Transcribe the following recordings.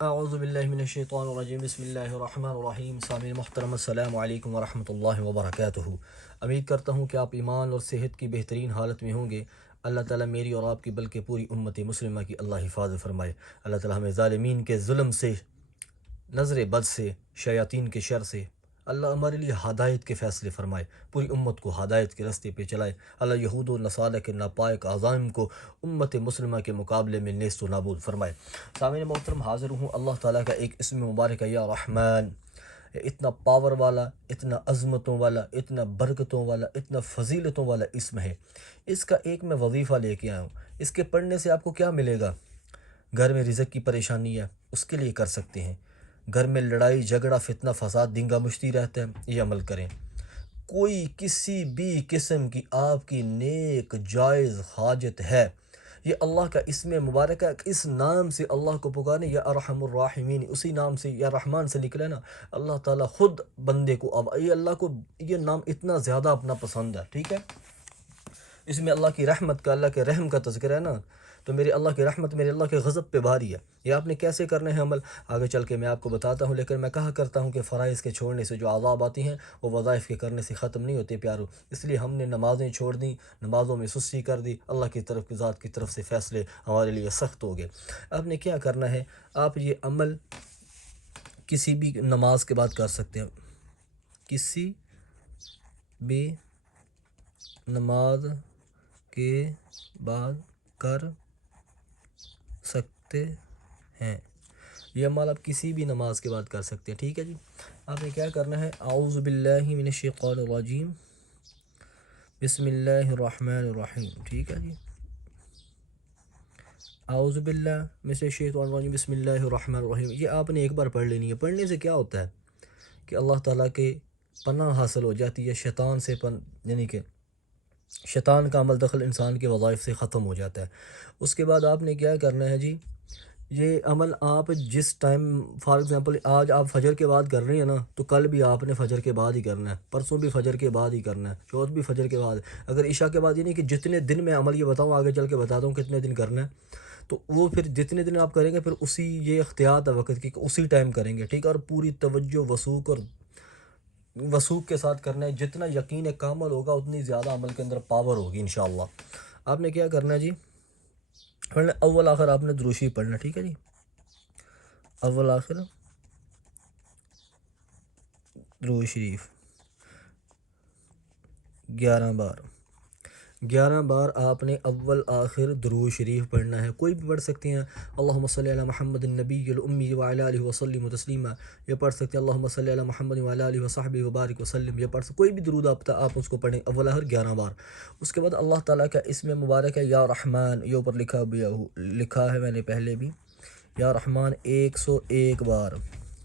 اعوذ باللہ من الشیطان الرجیم، بسم اللہ الرحمن الرحیم۔ سامعین محترم، السلام علیکم ورحمۃ اللہ وبرکاتہ۔ امید کرتا ہوں کہ آپ ایمان اور صحت کی بہترین حالت میں ہوں گے۔ اللہ تعالیٰ میری اور آپ کی بلکہ پوری امت مسلمہ کی اللہ حفاظت فرمائے۔ اللہ تعالیٰ ہمیں ظالمین کے ظلم سے، نظر بد سے، شیاطین کے شر سے اللہ ہمارے لیے ہدایت کے فیصلے فرمائے، پوری امت کو ہدایت کے راستے پہ چلائے۔ اللہ یہود و نصارہ کے ناپائق عزائم کو امت مسلمہ کے مقابلے میں نیست و نابود فرمائے۔ سامعین محترم، حاضر ہوں اللہ تعالیٰ کا ایک اسم مبارک ہے یا رحمان۔ اتنا پاور والا، اتنا عظمتوں والا، اتنا برکتوں والا، اتنا فضیلتوں والا اسم ہے۔ اس کا ایک میں وظیفہ لے کے آیا ہوں۔ اس کے پڑھنے سے آپ کو کیا ملے گا؟ گھر میں رزق کی پریشانی ہے، اس کے لیے کر سکتے ہیں۔ گھر میں لڑائی جھگڑا فتنہ فساد دنگا مشتی رہتا ہے، یہ عمل کریں۔ کوئی کسی بھی قسم کی آپ کی نیک جائز حاجت ہے، یہ اللہ کا اسم مبارک ہے، اس نام سے اللہ کو پکاریں، یا ارحم الراحمین، اسی نام سے یا رحمان سے نکلے نا، اللہ تعالیٰ خود بندے کو یہ اللہ کو یہ نام اتنا زیادہ اپنا پسند ہے، ٹھیک ہے۔ اس میں اللہ کی رحمت کا، اللہ کے رحم کا تذکرہ ہے نا، تو میرے اللہ کی رحمت میرے اللہ کے غضب پہ بھاری ہے۔ یہ آپ نے کیسے کرنے ہیں عمل، آگے چل کے میں آپ کو بتاتا ہوں، لیکن میں کہا کرتا ہوں کہ فرائض کے چھوڑنے سے جو عذاب آتی ہیں وہ وظائف کے کرنے سے ختم نہیں ہوتے پیارو۔ اس لیے ہم نے نمازیں چھوڑ دیں، نمازوں میں سستی کر دی، اللہ کی طرف کی ذات کی طرف سے فیصلے ہمارے لیے سخت ہو گئے۔ آپ نے کیا کرنا ہے، آپ یہ عمل کسی بھی نماز کے بعد کر سکتے ہیں، کسی بھی نماز کے بعد کر سکتے ہیں۔ یہ عمل آپ کسی بھی نماز کے بعد کر سکتے ہیں، ٹھیک ہے جی۔ آپ نے کیا کرنا ہے، اعوذ باللہ من الشیطان الرجیم، بسم اللہ الرحمن الرحیم، ٹھیک ہے جی۔ اعوذ باللہ من الشیطان الرجیم، بسم اللہ الرحمن الرحیم، یہ آپ نے ایک بار پڑھ لینی ہے۔ پڑھنے سے کیا ہوتا ہے کہ اللہ تعالیٰ کے پناہ حاصل ہو جاتی ہے، شیطان سے یعنی کہ شیطان کا عمل دخل انسان کے وظائف سے ختم ہو جاتا ہے۔ اس کے بعد آپ نے کیا کرنا ہے جی، یہ عمل آپ جس ٹائم، فار ایگزامپل آج آپ فجر کے بعد کر رہے ہیں نا، تو کل بھی آپ نے فجر کے بعد ہی کرنا ہے، پرسوں بھی فجر کے بعد ہی کرنا ہے، چوتھ بھی فجر کے بعد۔ اگر عشاء کے بعد، یعنی کہ جتنے دن میں عمل، یہ بتاؤں آگے چل کے بتاتا ہوں کتنے دن کرنا ہے، تو وہ پھر جتنے دن آپ کریں گے پھر اسی یہ اختیار ہے وقت کی، اسی ٹائم کریں گے، ٹھیک ہے۔ اور پوری توجہ وثوق کے ساتھ کرنا ہے، جتنا یقین کامل ہوگا اتنی زیادہ عمل کے اندر پاور ہوگی انشاءاللہ۔ آپ نے کیا کرنا ہے جی، اول آخر آپ نے درود شریف پڑھنا، ٹھیک ہے جی، اول آخر درود شریف 11 بار آپ نے اول آخر درود شریف پڑھنا ہے۔ کوئی بھی پڑھ سکتے ہیں، اللہم صلی علی محمد النبی الامی وعلی آلہ وسلم تسلیما، یہ پڑھ سکتے ہیں، اللہم صلی علی محمد وعلی آلہ وصحبہ وبارک وسلم، یہ پڑھ سکتے ہیں۔ کوئی بھی درود آپ اس کو پڑھیں اول آخر 11 بار۔ اس کے بعد اللہ تعالیٰ کا اسم مبارک ہے یا رحمان، یہ اوپر لکھا ہے میں نے پہلے بھی، یا رحمان 101 بار،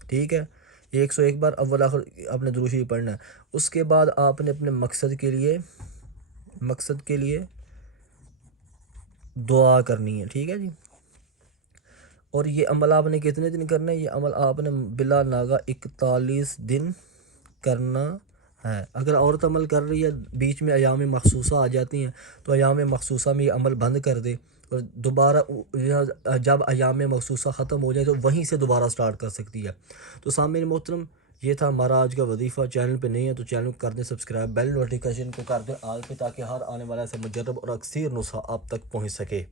ٹھیک ہے۔ 101 بار اول آخر آپ نے درود شریف پڑھنا ہے۔ اس کے بعد آپ نے اپنے مقصد کے لیے دعا کرنی ہے، ٹھیک ہے جی۔ اور یہ عمل آپ نے کتنے دن کرنا ہے، یہ عمل آپ نے بلا ناغہ 41 دن کرنا ہے۔ اگر عورت عمل کر رہی ہے، بیچ میں ایام مخصوصہ آ جاتی ہیں، تو ایام مخصوصہ میں یہ عمل بند کر دے، اور دوبارہ جب ایام مخصوصہ ختم ہو جائے تو وہیں سے دوبارہ سٹارٹ کر سکتی ہے۔ تو سامعین محترم، یہ تھا ہمارا آج کا وظیفہ۔ چینل پہ نہیں ہے تو چینل کو کر دیں سبسکرائب، بیل نوٹیفیکیشن کو کر دیں آل پہ، تاکہ ہر آنے والا سے مجرب اور اکثر نسخہ آپ تک پہنچ سکے۔